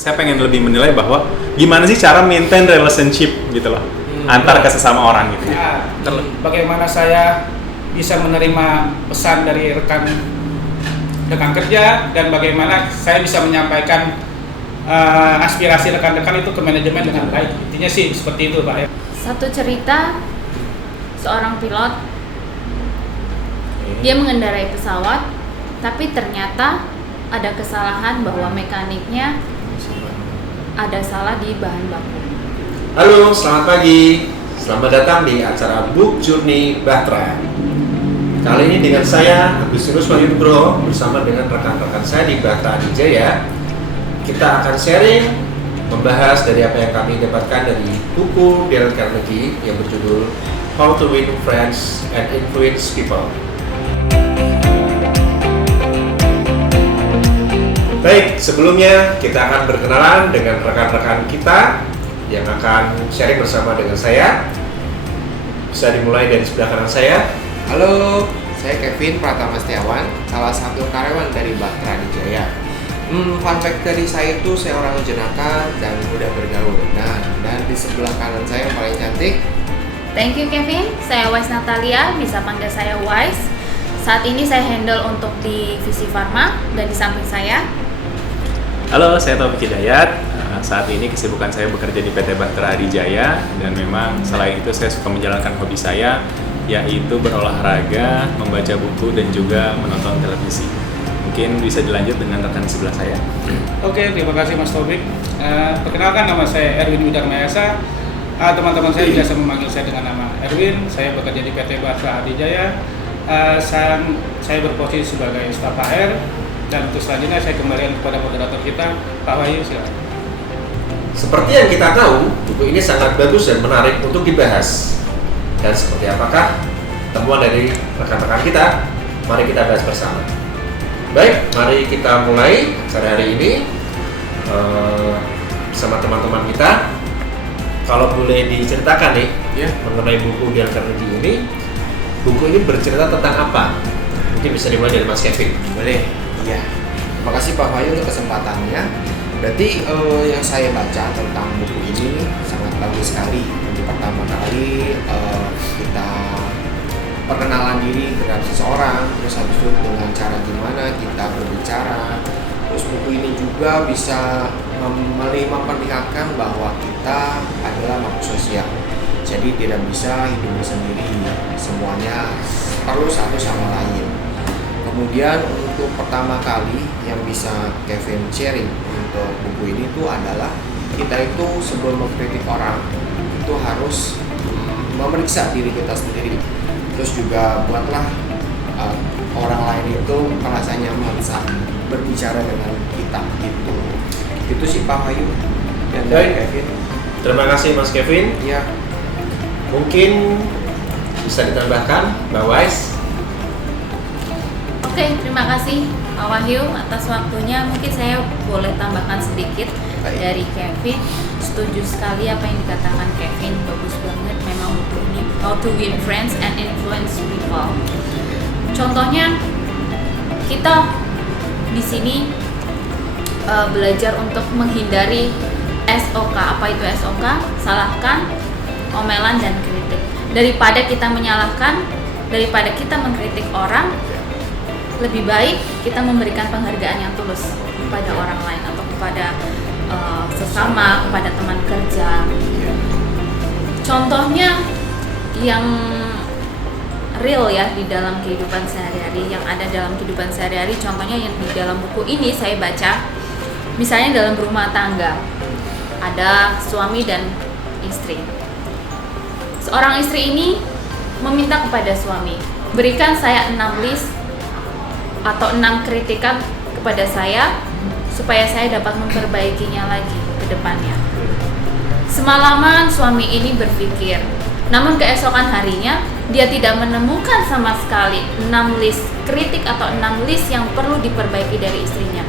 saya pengen lebih menilai bahwa gimana sih cara maintain relationship gitu loh antar ke sesama orang gitu. Bagaimana saya bisa menerima pesan dari rekan kerja dan bagaimana saya bisa menyampaikan aspirasi rekan-rekan itu ke manajemen dengan baik. Intinya sih seperti itu, Pak. Satu cerita, seorang pilot, dia mengendarai pesawat, tapi ternyata ada kesalahan bahwa mekaniknya ada salah di bahan baku. Halo, selamat pagi. Selamat datang di acara Book Journey Bahtera. Kali ini dengan saya Agustinus Wahyudro bersama dengan rekan-rekan saya di Bahtera Adijaya. Kita akan sharing, membahas dari apa yang kami dapatkan dari buku Dale Carnegie yang berjudul How to Win Friends and Influence People. Baik, sebelumnya kita akan berkenalan dengan rekan-rekan kita yang akan sharing bersama dengan saya. Bisa dimulai dari sebelah kanan saya. Halo, saya Kevin Pratama Setiawan, salah satu karyawan dari Bahtera Adijaya. Fun fact dari saya itu saya orang jenaka dan mudah bergaul. Nah, dan di sebelah kanan saya yang paling cantik. Thank you Kevin, saya Wise Natalia, bisa panggil saya Wise. Saat ini saya handle untuk divisi Pharma dan di samping saya. Halo, saya Taufik Hidayat. Saat ini kesibukan saya bekerja di PT Bahtera Adijaya dan memang selain itu saya suka menjalankan hobi saya yaitu berolahraga, membaca buku dan juga menonton televisi. Mungkin bisa dilanjut dengan rekan sebelah saya. Oke, terima kasih Mas Taufik. Perkenalkan, nama saya Erwin Widarmayasa. Teman-teman saya biasa memanggil saya dengan nama Erwin. Saya bekerja di PT Bahtera Adijaya. Saya berposisi sebagai staf HR. Dan untuk selanjutnya saya kembalikan kepada moderator kita, Pak Wahyu, silakan. Seperti yang kita tahu, buku ini sangat bagus dan menarik untuk dibahas. Dan seperti apakah temuan dari rekan-rekan kita? Mari kita bahas bersama. Baik, mari kita mulai acara hari ini bersama teman-teman kita. Kalau boleh diceritakan nih, mengenai buku Dale Carnegie ini, buku ini bercerita tentang apa? Mungkin bisa dimulai dari Mas Kevin. Boleh? Iya. Terima kasih Pak Wahyu untuk kesempatannya. Berarti yang saya baca tentang buku ini sangat bagus sekali. Untuk pertama kali kita perkenalan diri terhadap seseorang, terus habis itu dengan cara gimana kita berbicara. Terus buku ini juga bisa memperlihatkan bahwa kita adalah makhluk sosial. Jadi tidak bisa hidup sendiri, semuanya perlu satu sama lain. Kemudian untuk pertama kali yang bisa Kevin sharing untuk buku ini itu adalah kita itu sebelum mengkritik orang itu harus memeriksa diri kita sendiri. Terus juga buatlah orang lain itu merasa nyaman saat berbicara dengan kita gitu. Itu sih Pak Wahyu dan dari Kevin. Terima kasih Mas Kevin. Ya. Mungkin bisa ditambahkan Mbak Wise. Oke, terima kasih Pak Wahyu atas waktunya. Mungkin saya boleh tambahkan sedikit dari Kevin. Setuju sekali apa yang dikatakan Kevin, bagus banget memang buku ini, How to Win Friends and Influence People. Contohnya kita di sini belajar untuk menghindari SOK. Apa itu SOK? Salahkan, omelan dan kritik. Daripada kita menyalahkan, daripada kita mengkritik orang, lebih baik kita memberikan penghargaan yang tulus kepada orang lain atau kepada sesama, kepada teman kerja. Contohnya yang real ya di dalam kehidupan sehari-hari, yang ada dalam kehidupan sehari-hari. Contohnya yang di dalam buku ini saya baca, misalnya dalam rumah tangga ada suami dan istri. Seorang istri ini meminta kepada suami, berikan saya 6 list atau 6 kritikan kepada saya supaya saya dapat memperbaikinya lagi ke depannya. Semalaman suami ini berpikir, namun keesokan harinya dia tidak menemukan sama sekali 6 list kritik atau 6 list yang perlu diperbaiki dari istrinya.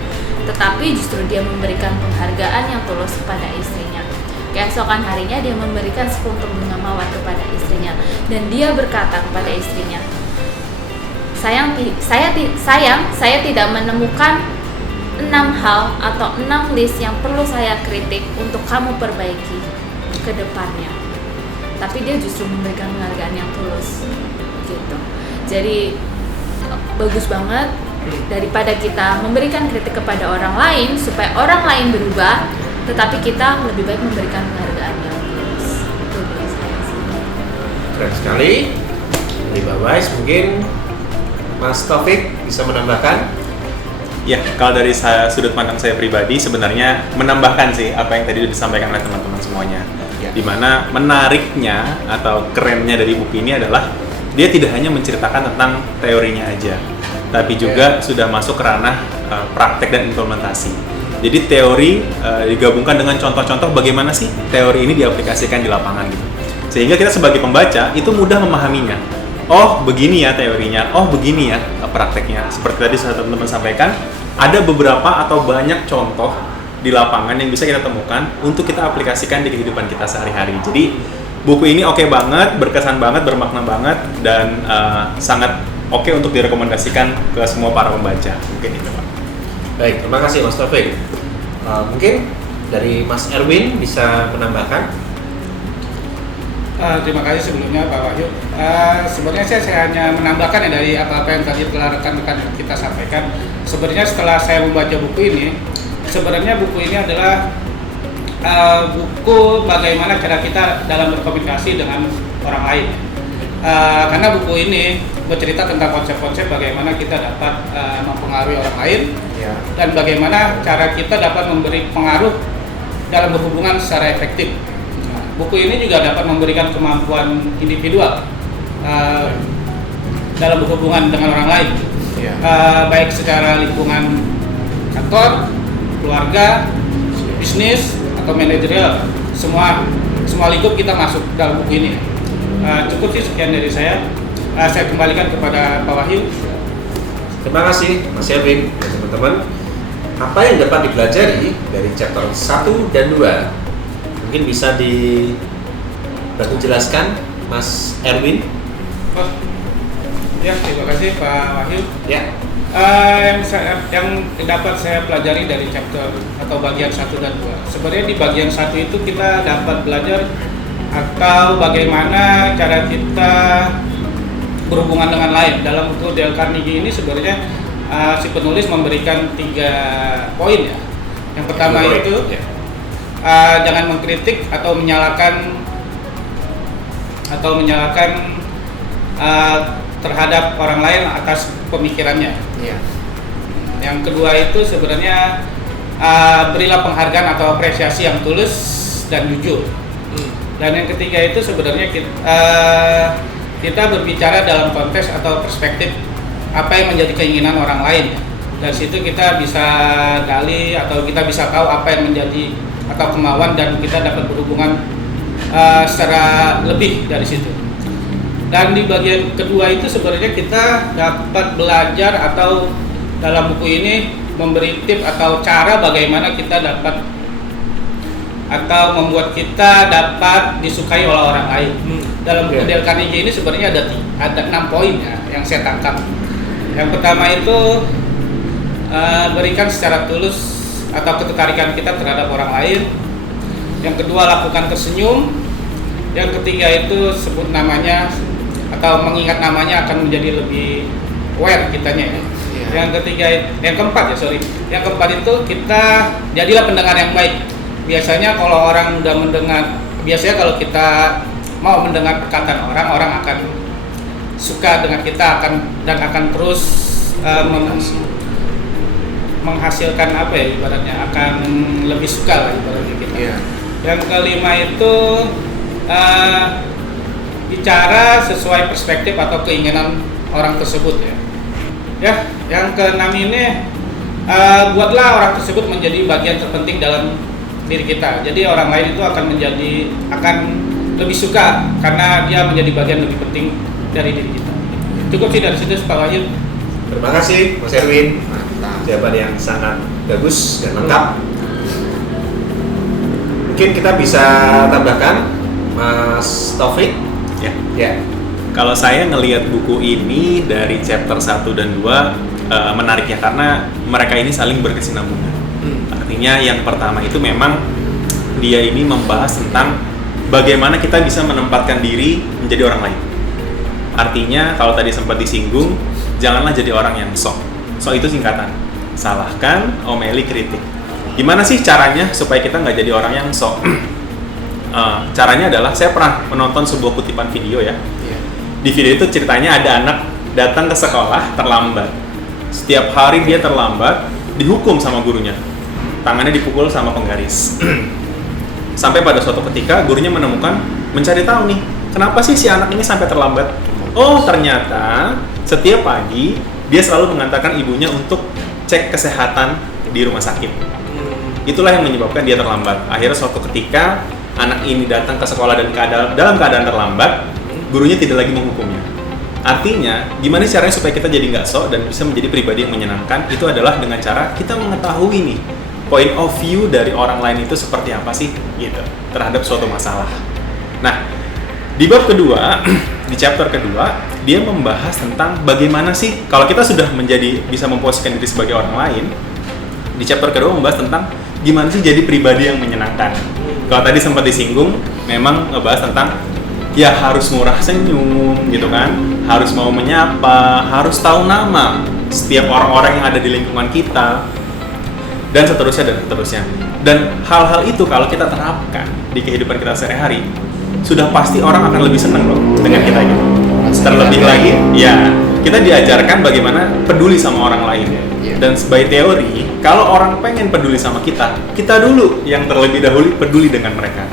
Tetapi justru dia memberikan penghargaan yang tulus kepada istrinya. Keesokan harinya dia memberikan sepuntung bunga mawar kepada istrinya dan dia berkata kepada istrinya, Sayang, saya tidak menemukan 6 hal atau 6 list yang perlu saya kritik untuk kamu perbaiki ke depannya. Tapi dia justru memberikan penghargaan yang tulus gitu. Jadi bagus banget daripada kita memberikan kritik kepada orang lain supaya orang lain berubah, tetapi kita lebih baik memberikan penghargaan yang tulus. Itu dari saya sih. Keren sekali. Dari Pak Wais, mungkin Mas Taufik bisa menambahkan. Ya, kalau dari sudut pandang saya pribadi sebenarnya menambahkan sih apa yang tadi sudah disampaikan oleh teman-teman semuanya. Ya. Dimana menariknya atau kerennya dari buku ini adalah dia tidak hanya menceritakan tentang teorinya aja, tapi juga sudah masuk ke ranah praktek dan implementasi. Jadi teori digabungkan dengan contoh-contoh bagaimana sih teori ini diaplikasikan di lapangan gitu. Sehingga kita sebagai pembaca itu mudah memahaminya. Oh begini ya teorinya, oh begini ya prakteknya. Seperti tadi teman-teman sampaikan, ada beberapa atau banyak contoh di lapangan yang bisa kita temukan untuk kita aplikasikan di kehidupan kita sehari-hari. Jadi buku ini oke banget, berkesan banget, bermakna banget, dan sangat oke untuk direkomendasikan ke semua para pembaca. Mungkin itu Pak. Baik, terima kasih Mas Taufik. Mungkin dari Mas Erwin bisa menambahkan. Terima kasih sebelumnya Pak Wahyu. Sebenarnya saya hanya menambahkan ya dari apa-apa yang tadi telah rekan-rekan kita sampaikan. Sebenarnya setelah saya membaca buku ini, sebenarnya buku ini adalah buku bagaimana cara kita dalam berkomunikasi dengan orang lain. Karena buku ini bercerita tentang konsep-konsep bagaimana kita dapat mempengaruhi orang lain, Ya. dan bagaimana cara kita dapat memberi pengaruh dalam berhubungan secara efektif. Buku ini juga dapat memberikan kemampuan individual dalam berhubungan dengan orang lain, Ya. baik secara lingkungan kantor, keluarga, bisnis, atau manajerial. Semua lingkup kita masuk dalam buku ini. Cukup sih sekian dari saya. Saya kembalikan kepada Pak Wahyu. Terima kasih Mas Erwin dan teman-teman. Apa yang dapat dipelajari dari chapter 1 dan 2? Mungkin bisa dibantu jelaskan Mas Erwin. Oh, ya, terima kasih Pak Wahyu. Ya. Yang dapat saya pelajari dari chapter atau bagian 1 dan 2. Sebenarnya di bagian 1 itu kita dapat belajar atau bagaimana cara kita berhubungan dengan lain. Dalam buku Dale Carnegie ini sebenarnya si penulis memberikan 3 poin ya. Yang pertama itu Ya. jangan mengkritik atau menyalahkan terhadap orang lain atas pemikirannya. Ya. Yang kedua itu sebenarnya berilah penghargaan atau apresiasi yang tulus dan jujur. Dan yang ketiga itu sebenarnya kita berbicara dalam konteks atau perspektif apa yang menjadi keinginan orang lain. Dari situ kita bisa gali atau kita bisa tahu apa yang menjadi atau kemauan, dan kita dapat berhubungan secara lebih dari situ. Dan di bagian kedua itu sebenarnya kita dapat belajar atau dalam buku ini memberi tip atau cara bagaimana kita dapat atau membuat kita dapat disukai oleh orang lain. Dalam buku Dale Carnegie ini sebenarnya ada 6 poin ya yang saya tangkap. Yang pertama itu berikan secara tulus atau ketertarikan kita terhadap orang lain. Yang kedua, lakukan tersenyum. Yang ketiga itu sebut namanya atau mengingat namanya akan menjadi lebih aware kitanya ya. Yang ketiga, yang keempat Yang keempat itu kita jadilah pendengar yang baik. Biasanya kalau orang udah mendengar, biasanya kalau kita mau mendengar perkataan orang akan suka dengan kita dan akan terus menghasilkan apa ya ibaratnya, akan lebih suka lah ibaratnya kita. Ya. Yang kelima itu bicara sesuai perspektif atau keinginan orang tersebut ya. Ya, yang keenam ini buatlah orang tersebut menjadi bagian terpenting dalam diri kita. Jadi orang lain itu akan lebih suka karena dia menjadi bagian lebih penting dari diri kita. Cukup sih dari situ Pak Wahyu. Terima kasih Mas Erwin. Mantap. Jawaban yang sangat bagus dan lengkap. Mungkin kita bisa tambahkan Mas Taufik. Ya. Ya. Kalau saya ngelihat buku ini dari chapter 1 dan 2 menarik ya, karena mereka ini saling berkesinambungan. Artinya yang pertama itu memang dia ini membahas tentang bagaimana kita bisa menempatkan diri menjadi orang lain. Artinya kalau tadi sempat disinggung, janganlah jadi orang yang sok. Sok itu singkatan, salahkan, omeli, kritik. Gimana sih caranya supaya kita nggak jadi orang yang sok? Caranya adalah, saya pernah menonton sebuah kutipan video ya. Di video itu ceritanya ada anak datang ke sekolah terlambat. Setiap hari dia terlambat, dihukum sama gurunya. Tangannya dipukul sama penggaris. Sampai pada suatu ketika gurunya mencari tahu nih, kenapa sih si anak ini sampai terlambat? Oh, ternyata setiap pagi dia selalu mengantarkan ibunya untuk cek kesehatan di rumah sakit. Itulah yang menyebabkan dia terlambat. Akhirnya suatu ketika anak ini datang ke sekolah dan dalam keadaan terlambat, gurunya tidak lagi menghukumnya. Artinya, gimana caranya supaya kita jadi nggak sok dan bisa menjadi pribadi yang menyenangkan? Itu adalah dengan cara kita mengetahui nih, point of view dari orang lain itu seperti apa sih gitu terhadap suatu masalah. Nah, di bab kedua, di chapter kedua, dia membahas tentang bagaimana sih kalau kita sudah bisa memposisikan diri sebagai orang lain. Di chapter kedua membahas tentang gimana sih jadi pribadi yang menyenangkan. Kalau tadi sempat disinggung, memang ngebahas tentang ya harus murah senyum gitu kan, harus mau menyapa, harus tahu nama setiap orang-orang yang ada di lingkungan kita, dan seterusnya dan seterusnya. Dan hal-hal itu kalau kita terapkan di kehidupan kita sehari-hari, sudah pasti orang akan lebih senang loh dengan kita gitu. Terlebih lagi, ya kita diajarkan bagaimana peduli sama orang lain. Dan by teori, kalau orang pengen peduli sama kita dulu yang terlebih dahulu peduli dengan mereka.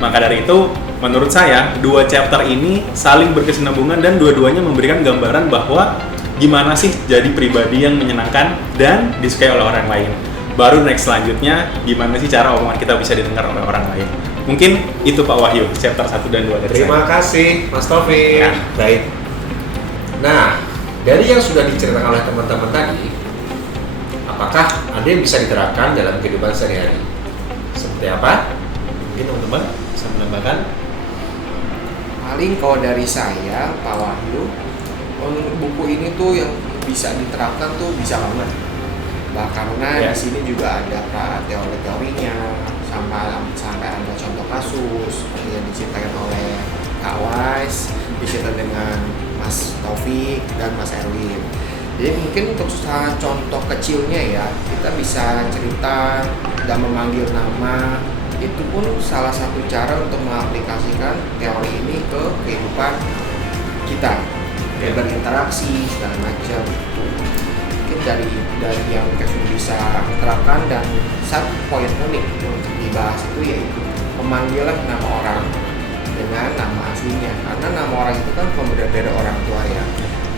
Maka dari itu, menurut saya, dua chapter ini saling berkesinambungan dan dua-duanya memberikan gambaran bahwa gimana sih jadi pribadi yang menyenangkan dan disukai oleh orang lain. Baru next selanjutnya, gimana sih cara omongan kita bisa didengar oleh orang lain. Mungkin itu Pak Wahyu, chapter 1 dan 2 dari Terima kasih Mas Taufik. Ya. Baik. Nah, dari yang sudah diceritakan oleh teman-teman tadi, apakah ada yang bisa diterapkan dalam kehidupan sehari-hari? Seperti apa? Mungkin teman-teman bisa menambahkan. Paling kalau dari saya, Pak Wahyu, buku ini tuh yang bisa diterapkan tuh bisa banget. Karena di sini juga ada teori-teorinya, sampai ada contoh kasus seperti yang diceritakan oleh Kak Wais, diceritakan dengan Mas Taufik dan Mas Erwin. Jadi mungkin untuk contoh kecilnya ya, kita bisa cerita dan memanggil nama. Itu pun salah satu cara untuk mengaplikasikan teori ini ke kehidupan kita, berinteraksi segala macam. Mungkin dari yang kita bisa terapkan, dan satu poin unik untuk dibahas itu yaitu pemanggilan nama orang dengan nama aslinya, karena nama orang itu kan pemberian dari orang tua ya.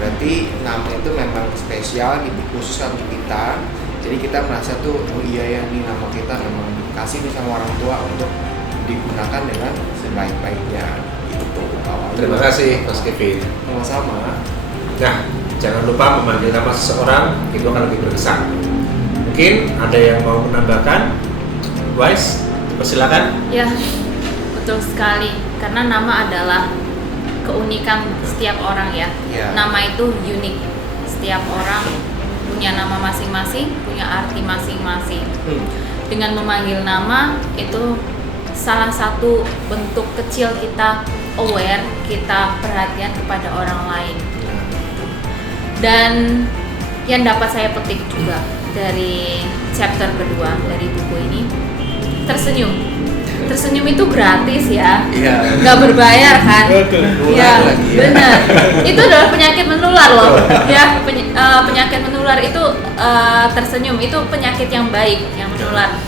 Berarti nama itu memang spesial, dikhususkan untuk kita. Jadi kita merasa tuh, oh iya ya, ini nama kita memang dikasih nih sama orang tua untuk digunakan dengan sebaik-baiknya. Itu. Terima kasih Mas Kevin. Sama-sama. Nah, jangan lupa memanggil nama seseorang, itu akan lebih berkesan. Mungkin ada yang mau menambahkan? Wise, persilakan. Ya, betul sekali. Karena nama adalah keunikan setiap orang ya. Nama itu unik. Setiap orang punya nama masing-masing, punya arti masing-masing. Dengan memanggil nama itu salah satu bentuk kecil kita aware, kita perhatian kepada orang lain. Dan yang dapat saya petik juga dari chapter kedua dari buku ini, tersenyum. Tersenyum itu gratis ya, nggak berbayar kan? Ya, benar. Itu adalah penyakit menular loh. Ya, penyakit menular itu tersenyum itu penyakit yang baik yang menular.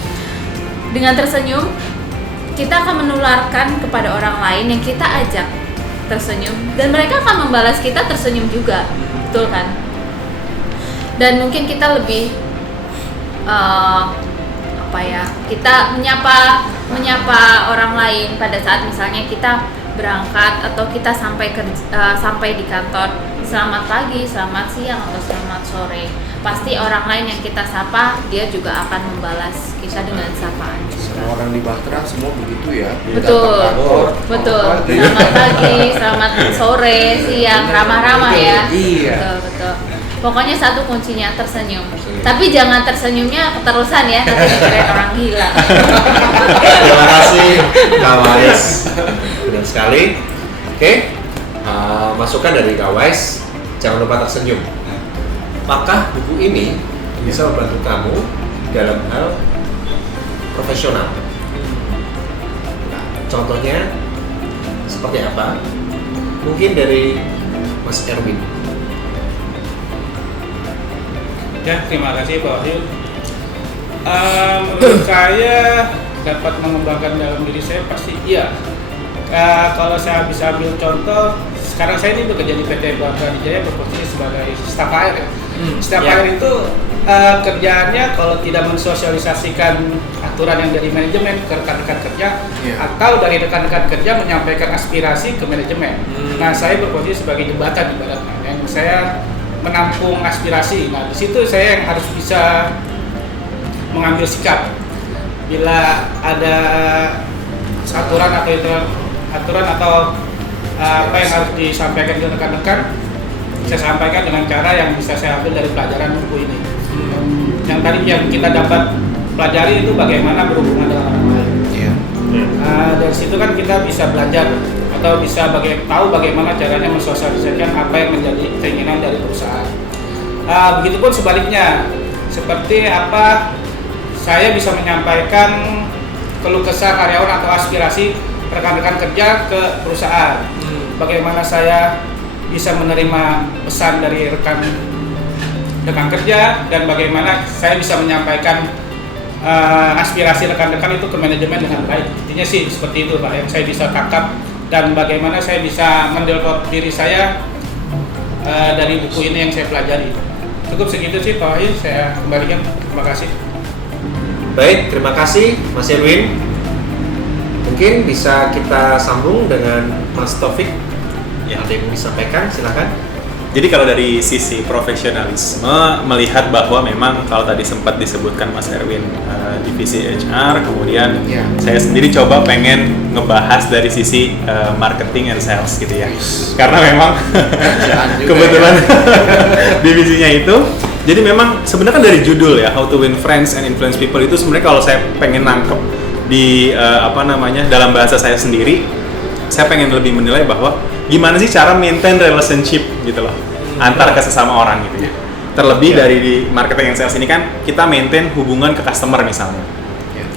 Dengan tersenyum kita akan menularkan kepada orang lain yang kita ajak tersenyum, dan mereka akan membalas kita tersenyum juga. Betul kan? Dan mungkin kita lebih kita menyapa orang lain pada saat misalnya kita berangkat atau kita sampai di kantor. Selamat pagi, selamat siang, atau selamat sore. Pasti orang lain yang kita sapa, dia juga akan membalas kita dengan sapaan. Semua orang di Bahtera semua begitu ya. Betul. Selamat pagi, selamat sore, siang, ramah-ramah ya. Iya. Betul. Pokoknya satu kuncinya tersenyum. Tersenyum. Tapi jangan tersenyumnya keterusan ya, nanti dikirain orang gila. Terima kasih Kak Wais. Benar sekali. Oke, masukan dari Kak Wais, jangan lupa tersenyum. Apakah buku ini bisa membantu kamu dalam hal profesional? Nah, contohnya seperti apa? Mungkin dari Mas Erwin. Ya, terima kasih Pak Wahyu. Menurut saya dapat mengembangkan dalam diri saya pasti iya. Kalau saya bisa ambil contoh, sekarang saya ini bekerja di PT Batra Adijaya berposisi sebagai staf air. Staf air itu kerjaannya kalau tidak mensosialisasikan aturan yang dari manajemen ke rekan-rekan kerja, atau dari rekan-rekan kerja menyampaikan aspirasi ke manajemen. Nah, saya berposisi sebagai jembatan ibaratnya, yang saya menampung aspirasi. Nah, di situ saya yang harus bisa mengambil sikap. Bila ada aturan atau apa yang harus disampaikan ke rekan-rekan, saya sampaikan dengan cara yang bisa saya ambil dari pelajaran buku ini. Yang tadi yang kita dapat pelajari itu bagaimana berhubungan dengan orang lain. Dari situ kan kita bisa belajar atau bisa tahu bagaimana caranya mensosialisasikan apa yang menjadi keinginan dari perusahaan. Begitupun sebaliknya, seperti apa saya bisa menyampaikan keluh kesah karyawan atau aspirasi rekan-rekan kerja ke perusahaan. Bagaimana saya bisa menerima pesan dari rekan kerja, dan bagaimana saya bisa menyampaikan aspirasi rekan-rekan itu ke manajemen dengan baik. Intinya sih seperti itu Pak yang saya bisa tangkap, dan bagaimana saya bisa mendevelop diri saya dari buku ini yang saya pelajari. Cukup segitu sih Pak Wahyu, saya kembalikan. Terima kasih. Baik, terima kasih Mas Erwin. Mungkin bisa kita sambung dengan Mas Taufik. Ya, ada yang mau disampaikan, silakan. Jadi kalau dari sisi profesionalisme, melihat bahwa memang kalau tadi sempat disebutkan Mas Erwin divisi HR, kemudian saya sendiri coba pengen ngebahas dari sisi marketing and sales gitu ya. Karena memang kebetulan divisinya itu. Jadi memang sebenarnya kan dari judul ya, How to Win Friends and Influence People, itu sebenarnya kalau saya pengen nangkep di dalam bahasa saya sendiri, saya pengen lebih menilai bahwa gimana sih cara maintain relationship gitu loh antar ke sesama orang gitu ya. Terlebih dari di marketing and sales ini kan kita maintain hubungan ke customer misalnya.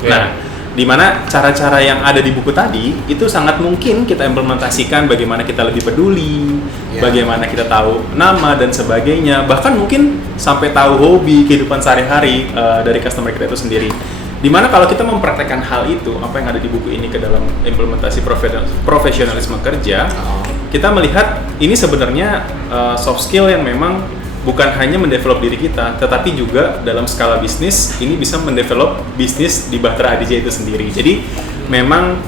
Nah, di mana cara-cara yang ada di buku tadi itu sangat mungkin kita implementasikan, bagaimana kita lebih peduli, bagaimana kita tahu nama dan sebagainya, bahkan mungkin sampai tahu hobi, kehidupan sehari-hari dari customer kita itu sendiri. Dimana kalau kita mempraktekkan hal itu, apa yang ada di buku ini ke dalam implementasi profesionalisme kerja, kita melihat ini sebenarnya soft skill yang memang bukan hanya mendevelop diri kita, tetapi juga dalam skala bisnis ini bisa mendevelop bisnis di Batra Adijaya itu sendiri. Jadi memang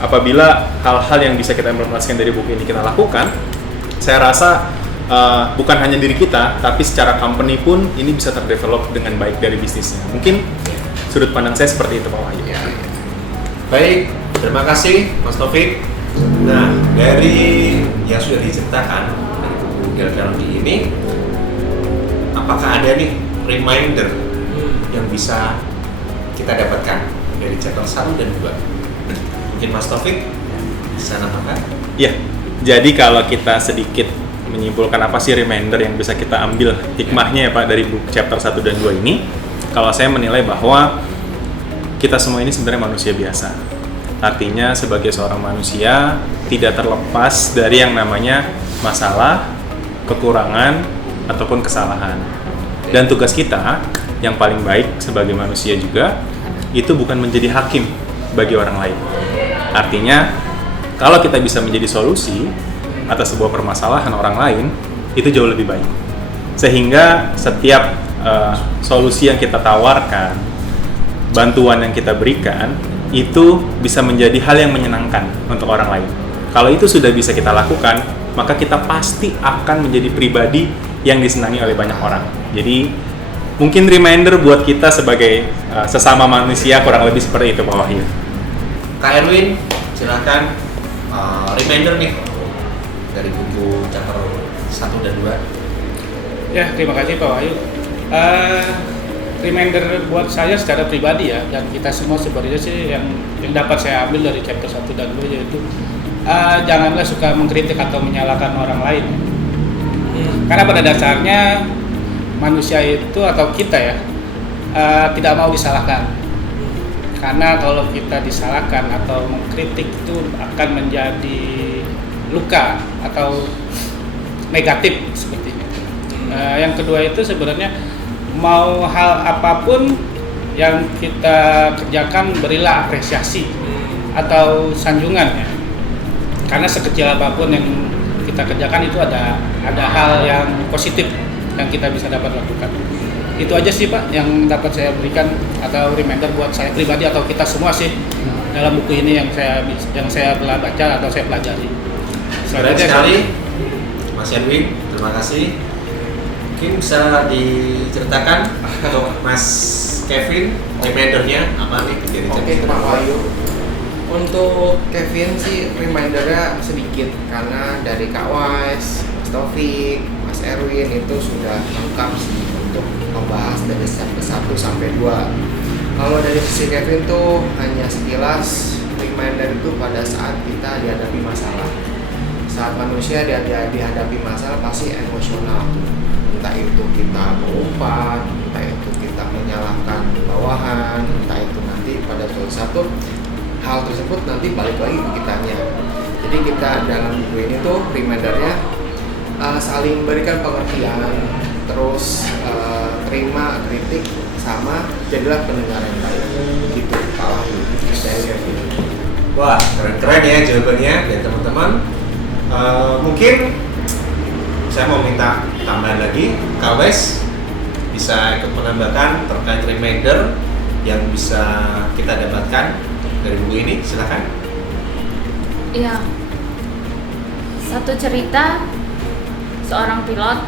apabila hal-hal yang bisa kita implementasikan dari buku ini kita lakukan, saya rasa bukan hanya diri kita, tapi secara company pun ini bisa terdevelop dengan baik dari bisnisnya. Mungkin sudut pandang saya seperti itu Pak Wahyu. Baik, terima kasih Mas Taufik. Nah, dari yang sudah diceritakan dari buku Galvani ini, apakah ada nih reminder yang bisa kita dapatkan dari chapter 1 dan 2? Mungkin Mas Taufik bisa namakan? Ya, jadi kalau kita sedikit menyimpulkan apa sih reminder yang bisa kita ambil hikmahnya ya Pak dari buku chapter 1 dan 2 ini, kalau saya menilai bahwa kita semua ini sebenarnya manusia biasa. Artinya sebagai seorang manusia tidak terlepas dari yang namanya masalah, kekurangan, ataupun kesalahan. Dan tugas kita yang paling baik sebagai manusia juga itu bukan menjadi hakim bagi orang lain. Artinya kalau kita bisa menjadi solusi atas sebuah permasalahan orang lain, itu jauh lebih baik. Sehingga setiap solusi yang kita tawarkan, bantuan yang kita berikan, itu bisa menjadi hal yang menyenangkan untuk orang lain. Kalau itu sudah bisa kita lakukan, maka kita pasti akan menjadi pribadi yang disenangi oleh banyak orang. Jadi mungkin reminder buat kita sebagai sesama manusia kurang lebih seperti itu Pak Wahyu. Kak Erwin, silakan reminder nih dari buku chapter 1 dan 2. Ya, terima kasih Pak Wahyu. Reminder buat saya secara pribadi ya, dan kita semua sebenarnya sih yang dapat saya ambil dari chapter 1 dan 2 yaitu janganlah suka mengkritik atau menyalahkan orang lain. Karena pada dasarnya manusia itu atau kita ya tidak mau disalahkan. Karena kalau kita disalahkan atau mengkritik itu akan menjadi luka atau negatif seperti itu. Yang kedua itu sebenarnya mau hal apapun yang kita kerjakan berilah apresiasi atau sanjungan ya. Karena sekecil apapun yang kita kerjakan itu ada hal yang positif yang kita bisa dapat lakukan. Itu aja sih Pak yang dapat saya berikan atau reminder buat saya pribadi atau kita semua sih dalam buku ini yang saya telah baca atau saya pelajari. Keren sekali, Mas Erwin. Terima kasih. Mungkin bisa diceritakan untuk Mas Kevin remindernya apa nih dari Oke, Pak Wahyu. Untuk Kevin sih remindernya sedikit karena dari Kak Wais, Mas Taufik, Mas Erwin itu sudah lengkap sih untuk membahas dari chapter 1 sampai 2. Kalau dari sisi Kevin tuh hanya sekilas reminder itu pada saat kita dihadapi masalah. Saat manusia dihadapi masalah pasti emosional. Entah itu kita mengumpat, entah itu kita menyalahkan bawahan, entah itu nanti pada suatu hal tersebut nanti balik lagi ke kitanya. Jadi kita dalam buku ini tuh remindernya saling berikan pengertian, terus terima kritik sama jadilah pendengar yang baik. Gitu Pak Wahyu. Saya Kevin. Wah, keren-keren ya jawabannya dari teman-teman. Mungkin saya mau minta tambahan lagi, Kak Wes bisa ikut menambahkan terkait reminder yang bisa kita dapatkan dari buku ini, silakan. Iya. Satu cerita seorang pilot,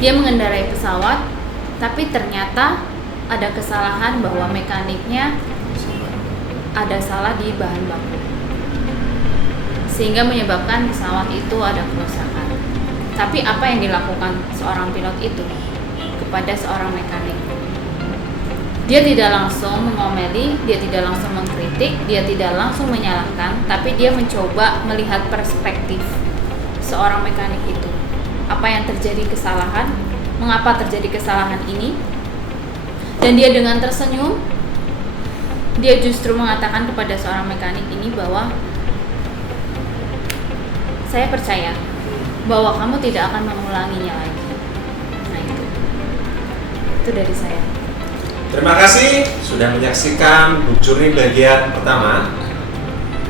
dia mengendarai pesawat, tapi ternyata ada kesalahan bahwa mekaniknya ada salah di bahan baku, sehingga menyebabkan pesawat itu ada kerusakan. Tapi apa yang dilakukan seorang pilot itu kepada seorang mekanik? Dia tidak langsung mengomeli, dia tidak langsung mengkritik, dia tidak langsung menyalahkan, tapi dia mencoba melihat perspektif seorang mekanik itu. Apa yang terjadi kesalahan? Mengapa terjadi kesalahan ini? Dan dia dengan tersenyum, dia justru mengatakan kepada seorang mekanik ini bahwa saya percaya bahwa kamu tidak akan mengulanginya lagi. Nah itu dari saya. Terima kasih sudah menyaksikan Book Journey bagian pertama.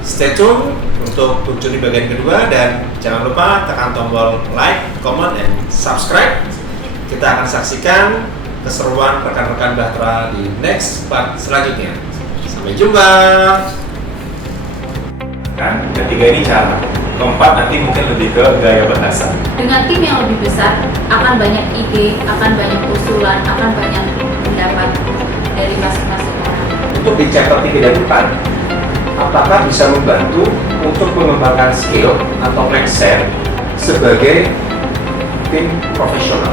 Stay tune untuk Book Journey bagian kedua dan jangan lupa tekan tombol like, comment, and subscribe. Kita akan saksikan keseruan rekan-rekan Bahtera di next part selanjutnya. Sampai jumpa. Kan ketiga ini cara. Keempat nanti mungkin lebih ke gaya bahasa. Dengan tim yang lebih besar, akan banyak ide, akan banyak usulan, akan banyak pendapat dari masing-masing orang. Untuk di chapter 3 dan 4, apakah bisa membantu untuk mengembangkan skill atau mindset sebagai tim profesional?